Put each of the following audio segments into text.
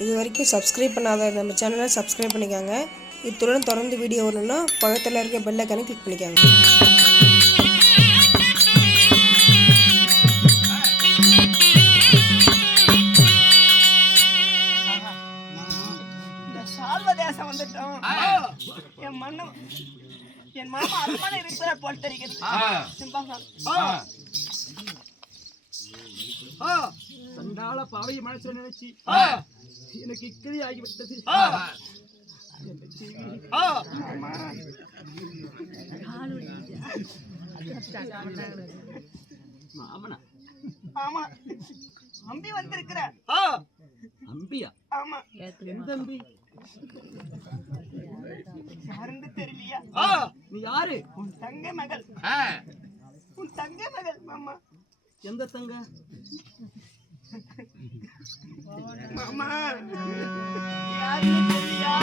இது வரைக்கும் சப்ஸ்கிரைப் பண்ணாத நம்ம சேனலை சப்ஸ்கிரைப் பண்ணிக்கோங்க. இத்துடன் தொடர்ந்து வீடியோ வரணும்னா பக்கத்தில் இருக்க பெல் ஐகானை கிளிக் பண்ணிக்கோங்க. சால்வதேசம் வந்துட்டோம். என் மாமா அரண்மனை இருக்கிற போல் தெரிகிறது. சண்டால பாவை மனசுல நினைச்சு எனக்கு இக்கடி ஆகிவிட்டது. மாமனா? ஆமா, அம்பி வந்திருக்கிற. அம்பியா? ஆமா. எந்த அம்பி? யாருன்னு தெரியலையா? நீ யாரு? உன் தங்க மகள். உன் தங்க மகள் மாமா. எந்த தங்க? மாமா யாருன்னு தெரியலையா?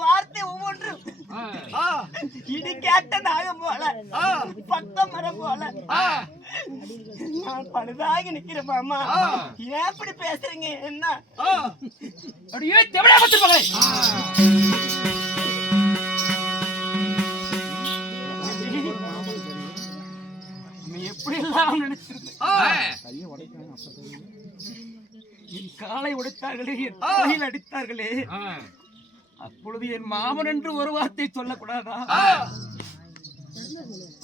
வார்த்தை ஒவ்வொன்றும் இடி கேட்ட நாகம் போல, பக்க மரம் போல நான் பழுதாகி நிக்கிறேன். மாமா ஏன் இப்படி பேசுறீங்க? என்ன அப்படியே தெவடா பத்துப்பாங்க. நீ எப்படி எல்லாம் நினைச்சிருக்க? என் காலை உடைத்தார்களே, என் தலையில் அடித்தார்களே, அப்பொழுது என் மாமன் என்று ஒரு வார்த்தை சொல்லக்கூடாதா?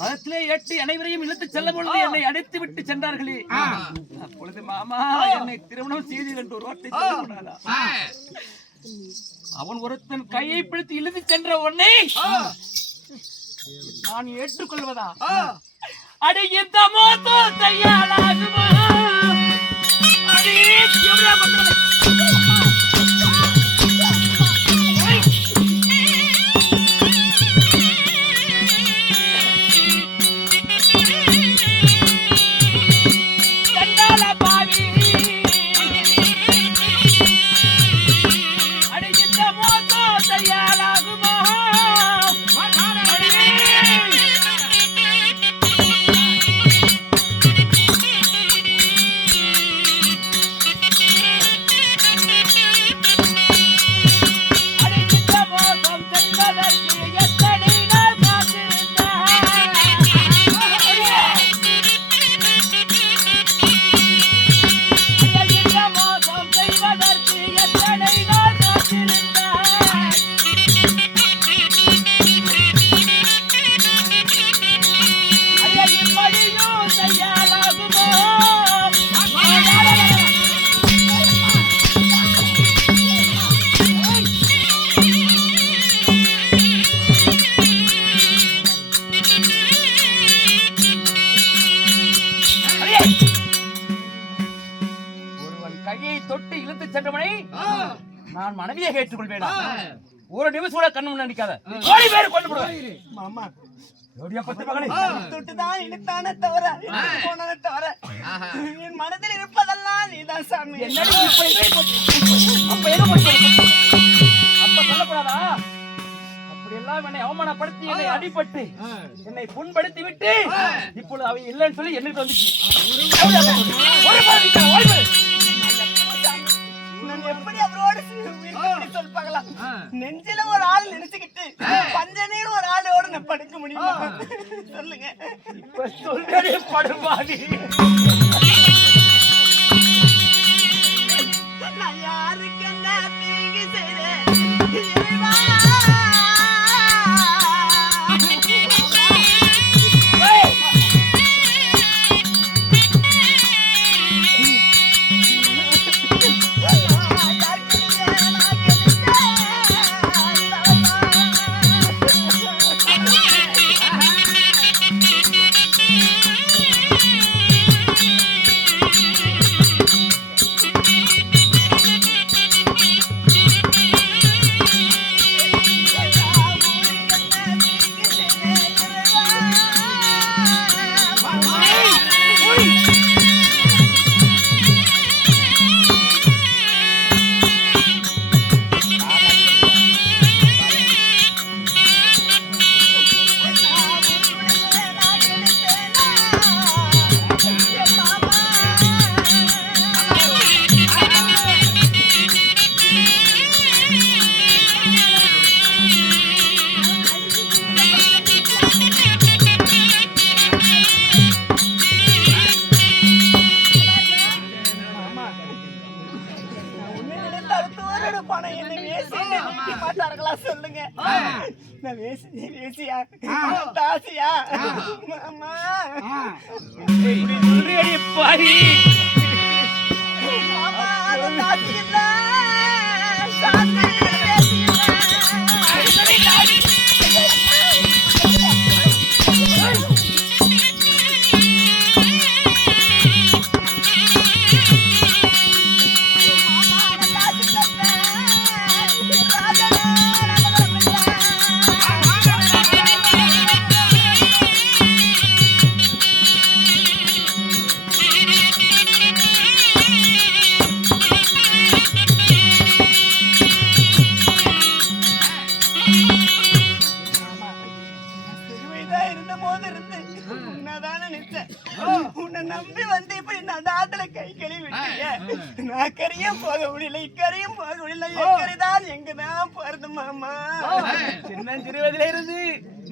அதத்திலே எட்டி அனைவரையும் இழுத்து செல்லும் பொழுது என்னை அடித்து விட்டு சென்றார்களே, அப்பொழுது மாமா என்னை திருமணம் செய்தீர் என்று ஒரு வார்த்தை சொல்லக்கூடாதா? அவன் ஒருத்தன் கையை பிடித்து இழுத்து சென்ற உடனே நான் ஏற்றுக்கொள்வதா? அடி இந்த மோத்தோ தையாலாகுமா? அடி எவ்வளவு பண்றது? நான் மனைவியை ஏற்றுக்கொள்வேன். ஒரு நிமிஷம் கூட கண்ணு முன்னாடி நிக்காத. கோடி பேர் கொண்டு போடுவேன். மாமா ஜோடியா பத்து மகளே தொட்டுதான் இழுத்தானே தவிர போனதே தவிர என் மனதில் இருப்பதெல்லாம் நீதான் சாமி. என்னடி அப்ப என்ன பண்ணுறது? அப்ப சொல்லக்கூடாதா? அப்படி எல்லாம் என்னை அவமானப்படுத்தி என்னை அடிபட்டு என்னை புண்படுத்தி விட்டு இப்பொழுது அவை இல்லைன்னு சொல்லி என்னிட்டு வந்துச்சு. எப்படி அவரோடு சொல்பாங்களா? நெஞ்சில ஒரு ஆள் நினைச்சுக்கிட்டு பஞ்ச நீர் ஒரு ஆளோடு படுக்க முடியுமா? சொல்லுங்க. இப்ப சொல்றே படுபாடி. நான் யாருக்கு என்ன தீங்கு செய்றேன்? பணம் என்ன வேசின்னு நினைக்க மாட்டார்களா சொல்லுங்க? நான் வேசியா தாசியா மாமா சொல்றியடி பாவி. மாமா நான் தாசி இல்ல சாந்தி வேசி உன்னை நம்பி வந்து இப்படி நடாத்துல கை கழுவி விட்டீங்க. நான் கரையும் போக முடியல, இக்கரையும் போக முடியல, எக்கரைதான் எங்கதான் போறது மாமா. சின்ன சிறுவதில இருந்து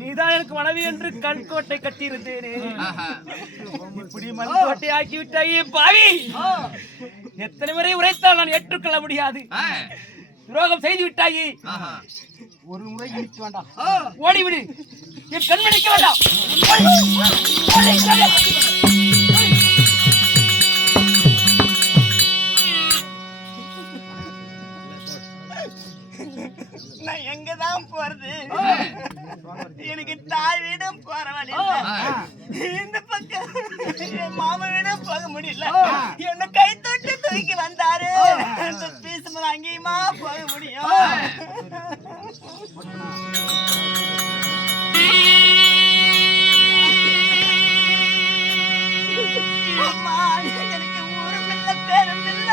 நீதான் எனக்கு மனைவி என்று கண்கோட்டை கட்டி இருந்தேனே, இப்படி மண்கோட்டை ஆக்கி விட்டாயே பாவி. எத்தனை முறை உரைத்தால் நான் ஏற்றுக்கொள்ள முடியாது. துரோகம் செய்து விட்டாயே. ஒரு முறை இடிக்க வேண்டாம், ஓடிவிடு. என் கண்மணிக்க வேண்டாம். நான் எங்கதான் போறது? எனக்கு தாய் வீடும் போற வழி இந்த பக்கம் என் மாமா வீடும் போக முடியல. என்ன கை தொட்டு தூக்கி வந்தாரு. அந்த பீஸ் அங்கேயுமா போக முடியும்? அம்மா எனக்கு ஊரும் இல்ல பேரும் இல்ல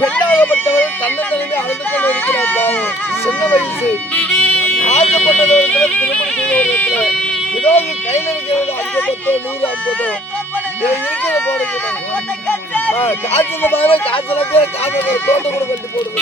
பெண்ணாகப்பட்டவர் தன்னை அழுது கொண்டு இருக்கிறார். பாவம், சின்ன வயசு ஆசைப்பட்டவர்கள் திருமணம் செய்தவர்கள் ஏதாவது கையில் இருக்கிறது 50 100 50 இருக்கிற போடுங்க. காய்ச்சல் பாரு, காய்ச்சல பேர் காய்ச்சல் தோட்டம் கூட கட்டி போடுது.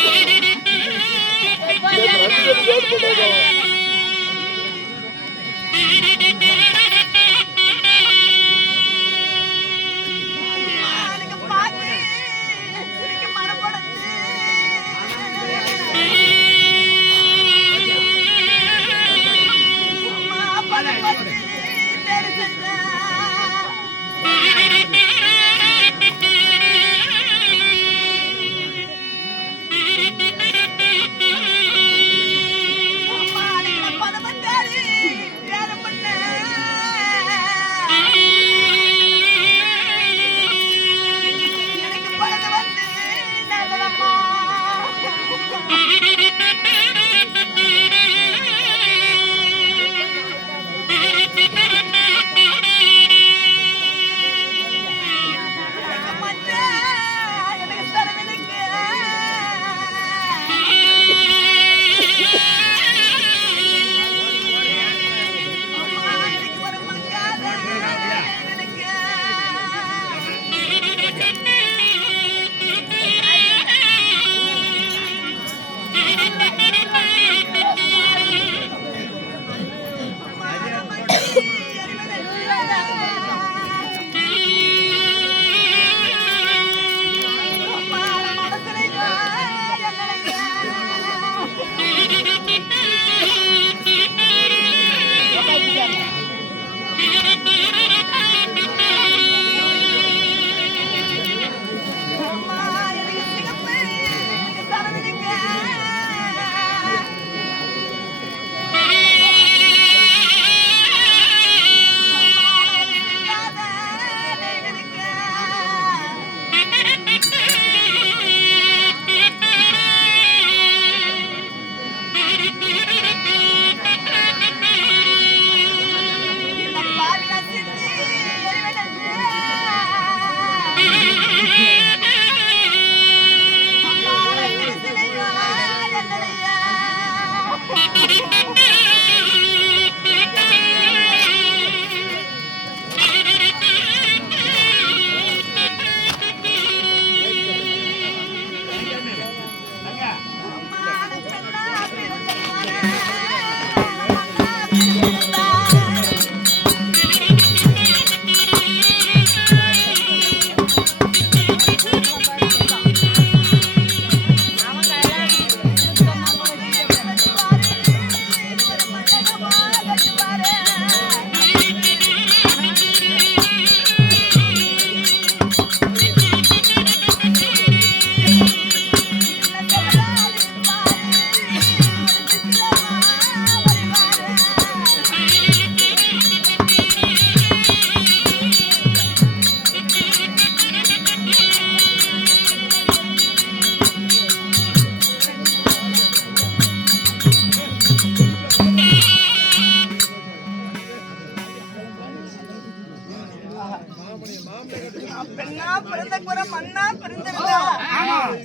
நான் பெண்ணா பிறந்த குறை மண்ணா பிறந்திருந்தா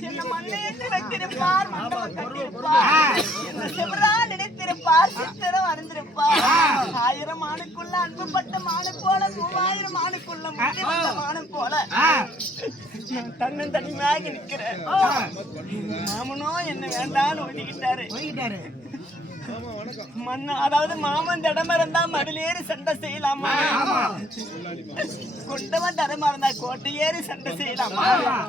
என்ன மண்ணேற்றி வைத்திருப்பார், மண்டபம் கட்டியிருப்பார், என்ன செவரா நினைத்திருப்பார், சித்திரம் அறிந்திருப்பார். 1000 மானுக்குள்ள அன்புப்பட்ட மானு போல, 3000 மானுக்குள்ள முத்தி வந்த மானு போல நான் தன்னன் தனிமையாக நிற்கிறேன். மாமனோ என்ன வேண்டான்னு ஒதுக்கிட்டாரு. மண்ணா, அதாவது மாமன் தடமா இருந்தா மடிலேறி சண்டை செய்யலாமா, கொண்டவன் தடமா இருந்தா கோட்டையேறி சண்டை செய்யலாமா?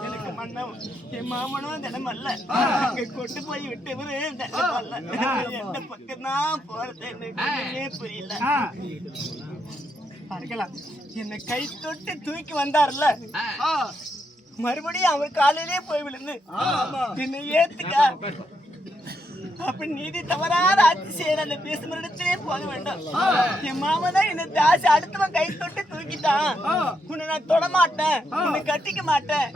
எனக்கு மன்னன் என் மாமனும் தினம் அல்ல, அங்க கொண்டு போய் விட்டவரு தினம் அல்ல. எந்த பக்கம் தான் போறது எனக்கு புரியல. பார்க்கலாம், என்னை கை தொட்டு தூக்கி வந்தார்ல, மறுபடியும் அவர் காலையிலே போய் விழுந்து என்னை ஏத்துக்கா அப்படி நீதி தவறாத ஆட்சி செய்யற அந்த பீஷ்மரிடத்திலே போக வேண்டும். என் மாமதான் என்ன தாசி அடுத்தவன் கை தொட்டு தூக்கிட்டான், உன்னை நான் தொட மாட்டேன், உன்னை கட்டிக்க மாட்டேன்,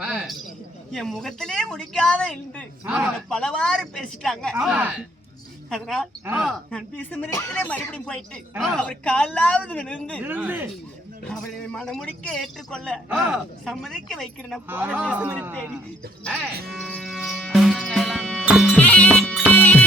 என் முகத்திலே முடிக்காத என்று பலவாறு பேசிட்டாங்க. அதனால் நான் பீஷ்மரிடத்திலே மறுபடியும் போயிட்டு அவர் காலாவது விழுந்து அவளை மனமுடிக்க ஏற்றுக்கொள்ள சம்மதிக்க வைக்கிறேன். போற பீஷ்மரை தேடி